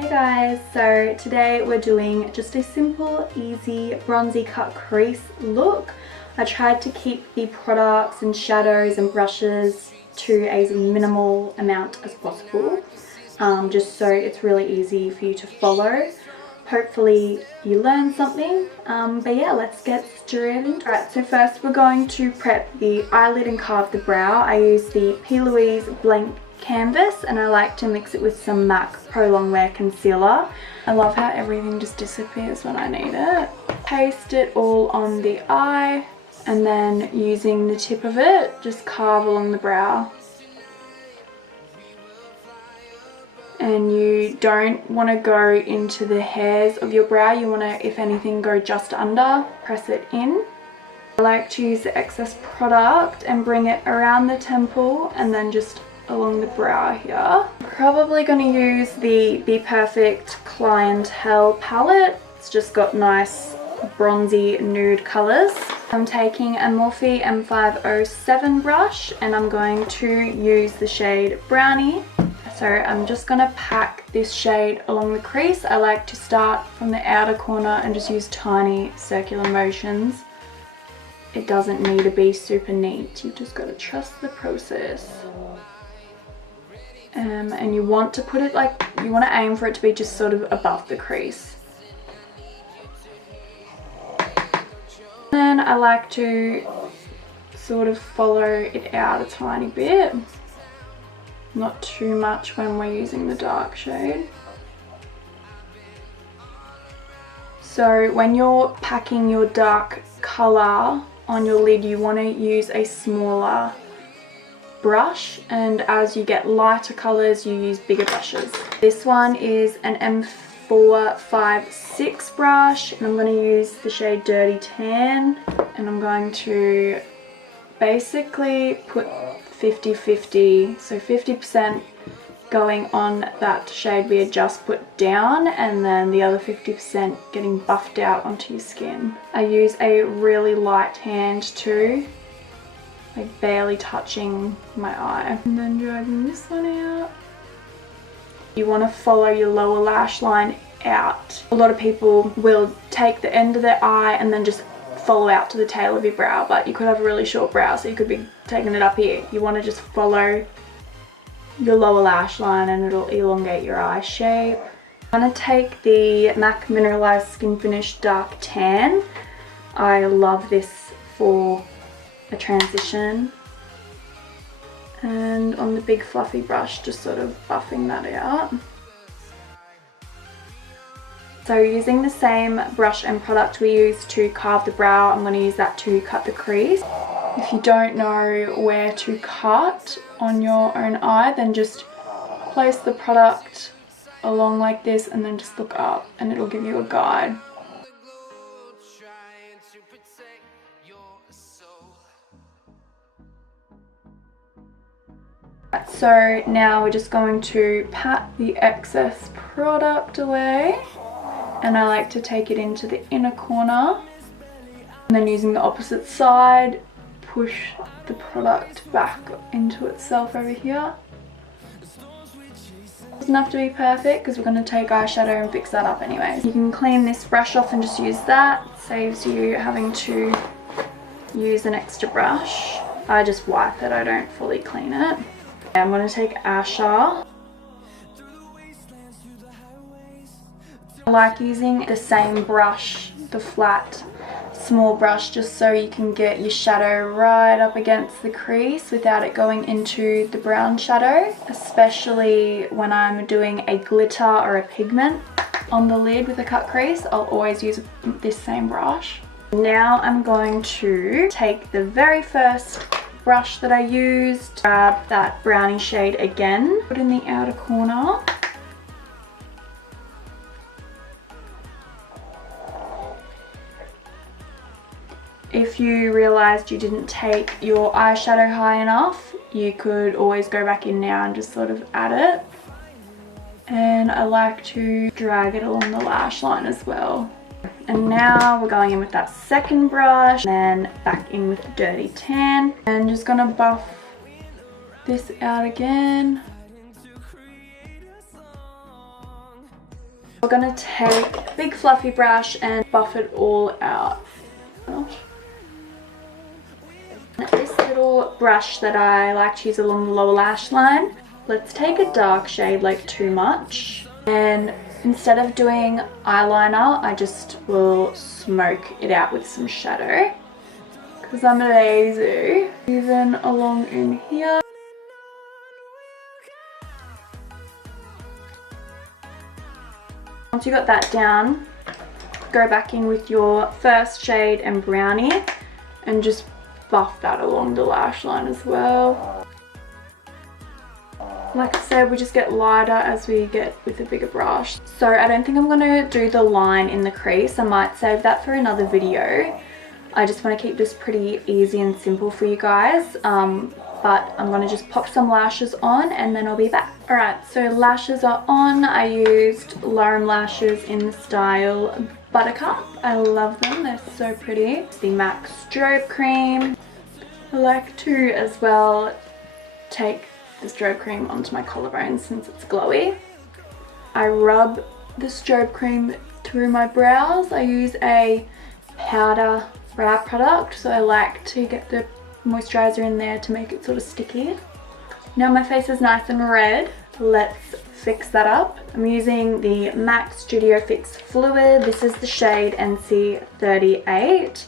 Hey guys, so today we're doing just a simple, easy, bronzy cut crease look. I tried to keep the products and shadows and brushes to as minimal amount as possible, just so it's really easy for you to follow. Hopefully you learn something, but yeah, let's get started. Alright, so first we're going to prep the eyelid and carve the brow. I use the Plouise blank canvas and I like to mix it with some MAC Pro Longwear Concealer. I love how everything just disappears when I need it. Paste it all on the eye and then using the tip of it, just carve along the brow. And you don't want to go into the hairs of your brow, you want to, if anything, go just under, press it in. I like to use the excess product and bring it around the temple and then just along the brow here. I'm probably going to use the Bperfect Clientele palette. It's just got nice bronzy nude colours. I'm taking a Morphe M507 brush and I'm going to use the shade Brownie. So I'm just going to pack this shade along the crease. I like to start from the outer corner and just use tiny circular motions. It doesn't need to be super neat, you've just got to trust the process. And you want to put it like, you want to aim for it to be just sort of above the crease. Then I like to sort of follow it out a tiny bit. Not too much when we're using the dark shade. So when you're packing your dark colour on your lid, you want to use a smaller brush, and as you get lighter colours you use bigger brushes. This one is an M456 brush and I'm going to use the shade Dirty Tan, and I'm going to basically put 50-50, so 50% going on that shade we had just put down and then the other 50% getting buffed out onto your skin. I use a really light hand too, like barely touching my eye. And then dragging this one out. You want to follow your lower lash line out. A lot of people will take the end of their eye and then just follow out to the tail of your brow, but you could have a really short brow so you could be taking it up here. You want to just follow your lower lash line and it'll elongate your eye shape. I'm going to take the MAC Mineralise Skinfinish Dark Tan. I love this for a transition, and on the big fluffy brush just sort of buffing that out. So using the same brush and product we used to carve the brow, I'm going to use that to cut the crease. If you don't know where to cut on your own eye, then just place the product along like this and then just look up and it'll give you a guide. So now we're just going to pat the excess product away, and I like to take it into the inner corner and then using the opposite side push the product back into itself over here. It doesn't have to be perfect because we're going to take eyeshadow and fix that up anyway. You can clean this brush off and just use that. It saves you having to use an extra brush. I just wipe it, I don't fully clean it. I'm going to take Asha. I like using the same brush, the flat small brush, just so you can get your shadow right up against the crease without it going into the brown shadow, especially when I'm doing a glitter or a pigment on the lid with a cut crease. I'll always use this same brush. Now I'm going to take the very first brush that I used, grab that brownie shade again, put in the outer corner. If you realised you didn't take your eyeshadow high enough, you could always go back in now and just sort of add it. And I like to drag it along the lash line as well. And now we're going in with that second brush, and then back in with the Dirty Tan. And just gonna buff this out again. We're going to take a big fluffy brush and buff it all out. This little brush that I like to use along the lower lash line, let's take a dark shade like Too Much, and instead of doing eyeliner, I just will smoke it out with some shadow because I'm lazy. Even along in here. Once you got that down, go back in with your first shade and brownie and just buff that along the lash line as well. Like I said, we just get lighter as we get with a bigger brush. So I don't think I'm going to do the line in the crease. I might save that for another video. I just want to keep this pretty easy and simple for you guys. But I'm going to just pop some lashes on and then I'll be back. Alright, so lashes are on. I used Lorum lashes in the style Buttercup. I love them, they're so pretty. It's the MAC Strobe Cream. I like to as well take the Strobe Cream onto my collarbones since it's glowy. I rub the Strobe Cream through my brows. I use a powder brow product, so I like to get the moisturizer in there to make it sort of sticky. Now my face is nice and red. Let's fix that up. I'm using the MAC Studio Fix Fluid. This is the shade NC38.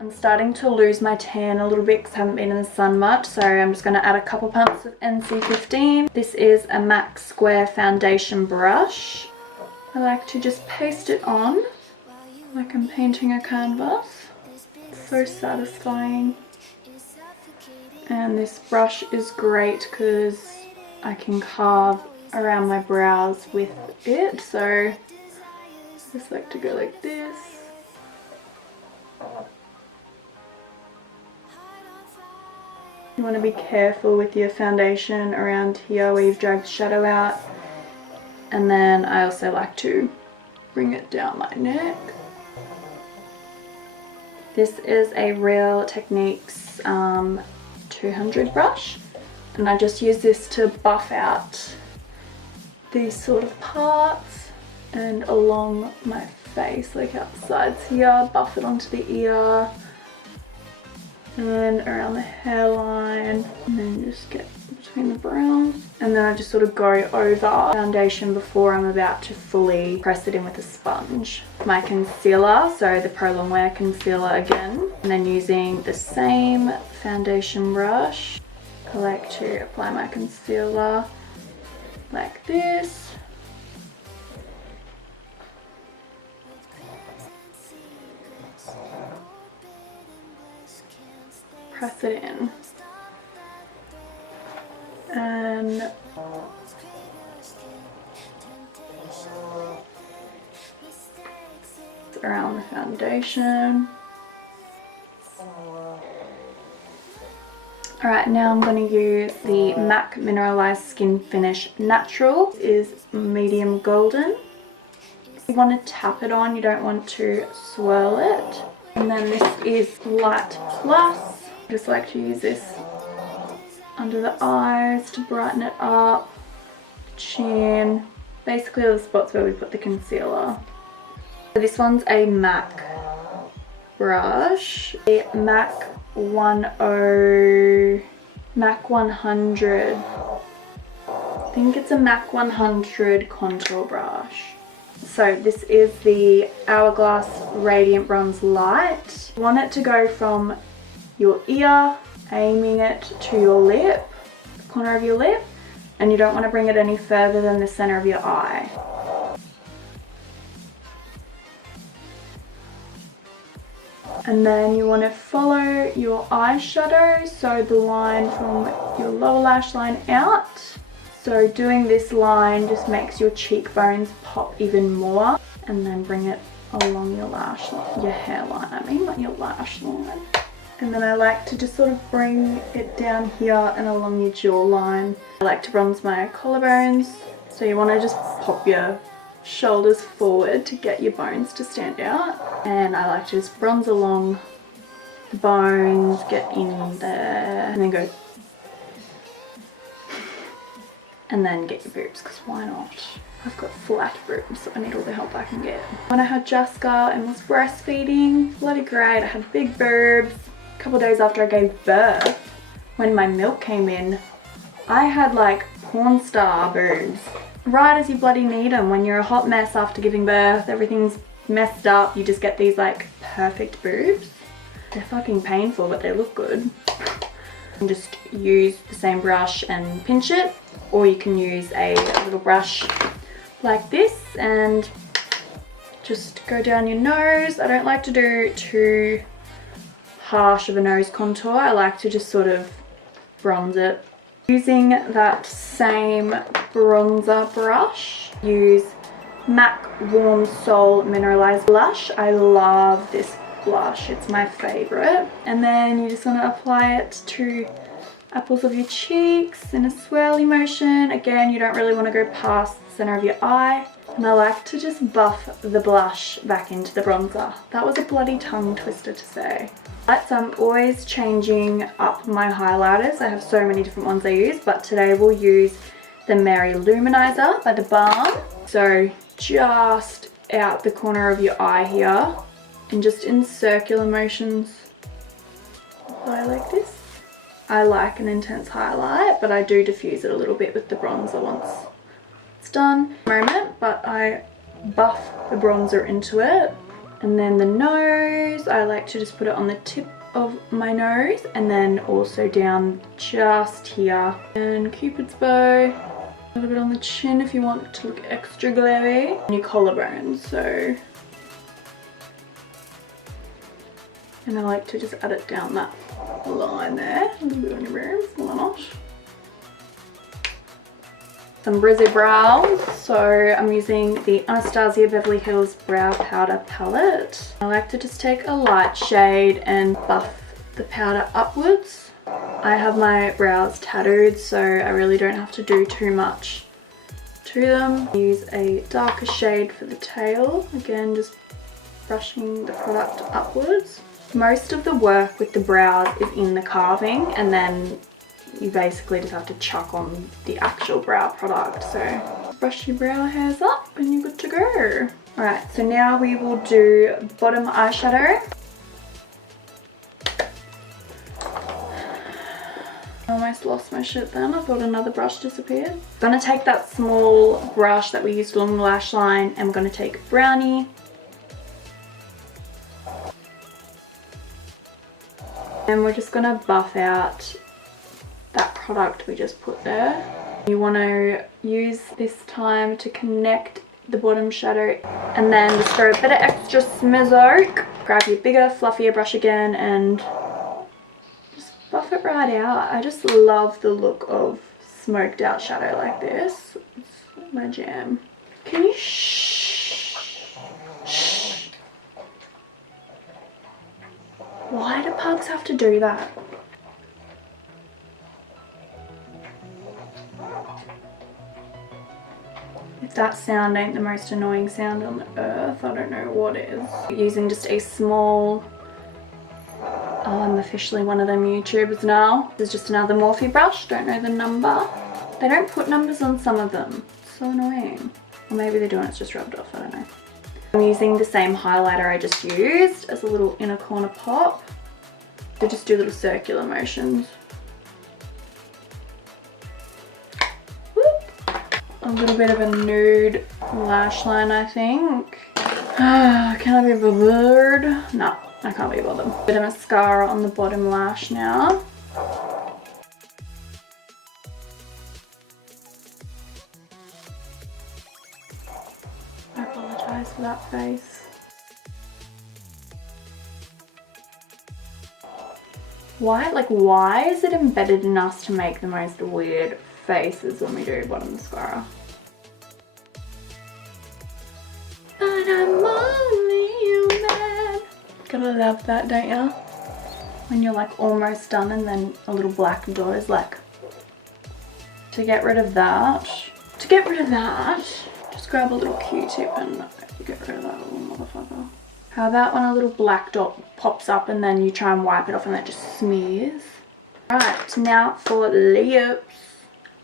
I'm starting to lose my tan a little bit because I haven't been in the sun much, so I'm just going to add a couple pumps of NC15. This is a MAC Square Foundation brush. I like to just paste it on like I'm painting a canvas. It's so satisfying. And this brush is great because I can carve around my brows with it, so I just like to go like this. You want to be careful with your foundation around here where you've dragged the shadow out. And then I also like to bring it down my neck. This is a Real Techniques 200 brush, and I just use this to buff out these sort of parts and along my face, like outsides here, buff it onto the ear and around the hairline, and then just get between the brows, and then I just sort of go over foundation before I'm about to fully press it in with a sponge. My concealer, so the Pro Longwear Concealer again, and then using the same foundation brush, I like to apply my concealer like this. Press it in. And around the foundation. Alright, now I'm going to use the MAC Mineralise Skinfinish Natural. This is medium golden. You want to tap it on, you don't want to swirl it. And then this is Light Plus. I just like to use this under the eyes to brighten it up, chin, basically the spots where we put the concealer. So this one's a MAC brush, a MAC 100, I think it's a MAC 100 contour brush. So this is the Hourglass Radiant Bronze Light. You want it to go from your ear, aiming it to your lip, the corner of your lip, and you don't want to bring it any further than the center of your eye. And then you want to follow your eyeshadow, so the line from your lower lash line out. So doing this line just makes your cheekbones pop even more, and then bring it along your lash line, your hairline, I mean, not your lash line. And then I like to just sort of bring it down here and along your jawline. I like to bronze my collarbones, so you want to just pop your shoulders forward to get your bones to stand out. And I like to just bronze along the bones, get in there, and then go. And then get your boobs, because why not? I've got flat boobs, so I need all the help I can get. When I had Jessica and was breastfeeding, bloody great. I had big boobs. A couple of days after I gave birth, when my milk came in, I had like porn star boobs. Right as you bloody need them. When you're a hot mess after giving birth, everything's messed up, you just get these like perfect boobs. They're fucking painful, but they look good. And just use the same brush and pinch it, or you can use a little brush like this and just go down your nose. I don't like to do too harsh of a nose contour. I like to just sort of bronze it. Using that same bronzer brush, use MAC Warm Soul Mineralise blush. I love this blush, it's my favorite. And then you just want to apply it to apples of your cheeks in a swirly motion. Again, you don't really want to go past the center of your eye. And I like to just buff the blush back into the bronzer. That was a bloody tongue twister to say. So I'm always changing up my highlighters. I have so many different ones I use, but today we'll use the Mary Lou-manizer by the Balm. So just out the corner of your eye here, and just in circular motions apply like this. I like an intense highlight, but I do diffuse it a little bit with the bronzer once it's done. But I buff the bronzer into it. And then the nose, I like to just put it on the tip of my nose and then also down just here. And Cupid's bow, a little bit on the chin if you want it to look extra glowy. And your collarbone, so. And I like to just add it down that line there, a little bit on your boobs, why not? Some brizzy brows, so I'm using the Anastasia Beverly Hills Brow Powder Palette. I like to just take a light shade and buff the powder upwards. I have my brows tattooed, so I really don't have to do too much to them. Use a darker shade for the tail, again just brushing the product upwards. Most of the work with the brows is in the carving, and then you basically just have to chuck on the actual brow product. So brush your brow hairs up and you're good to go. Alright, so now we will do bottom eyeshadow. I almost lost my shit then. I thought another brush disappeared. I'm gonna take that small brush that we used along the lash line and we're gonna take brownie. And we're just gonna buff out that product we just put there. You want to use this time to connect the bottom shadow and then just throw a bit of extra smizzo. Grab your bigger, fluffier brush again and just buff it right out. I just love the look of smoked out shadow like this. It's my jam. Can you shh? Shh. Why do pugs have to do that? If that sound ain't the most annoying sound on the earth, I don't know what is. Using just a small, I'm officially one of them YouTubers now. This is just another Morphe brush, don't know the number. They don't put numbers on some of them, it's so annoying. Or maybe they do and it's just rubbed off, I don't know. I'm using the same highlighter I just used as a little inner corner pop. So just do little circular motions. A little bit of a nude lash line, I think. Can I be bothered? No, I can't be bothered. Bit of mascara on the bottom lash now. I apologise for that face. Why is it embedded in us to make the most weird faces when we do bottom mascara? But I'm only human. Gotta love that, don't ya? When you're like almost done and then a little black dot is like, to get rid of that, just grab a little Q-tip and get rid of that little motherfucker. How about when a little black dot pops up and then you try and wipe it off and that just smears? Right, now for lips.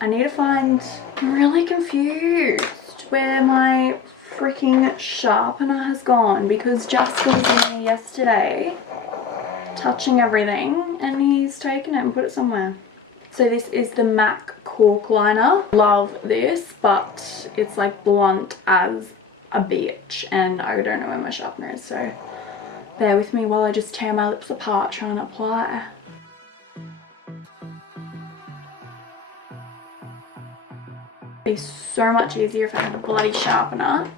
I need to find, I'm really confused. where my freaking sharpener has gone, because Jasper was in here yesterday touching everything and he's taken it and put it somewhere. So this is the MAC Cork liner. Love this, but it's like blunt as a bitch and I don't know where my sharpener is, so bear with me while I just tear my lips apart trying to apply. It'd be so much easier if I had a bloody sharpener.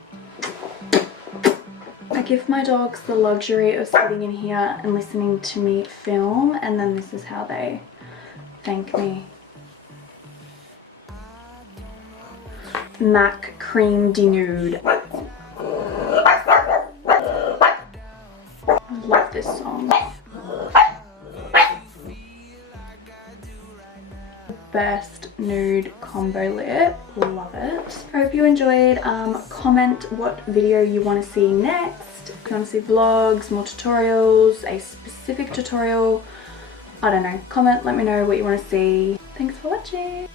I give my dogs the luxury of sitting in here and listening to me film, and then this is how they thank me. MAC Cream Denude. I love this song. Best nude combo lip, love it. I hope you enjoyed. Comment what video you want to see next. If you want to see vlogs, more tutorials, a specific tutorial, I don't know. Comment, let me know what you want to see. Thanks for watching.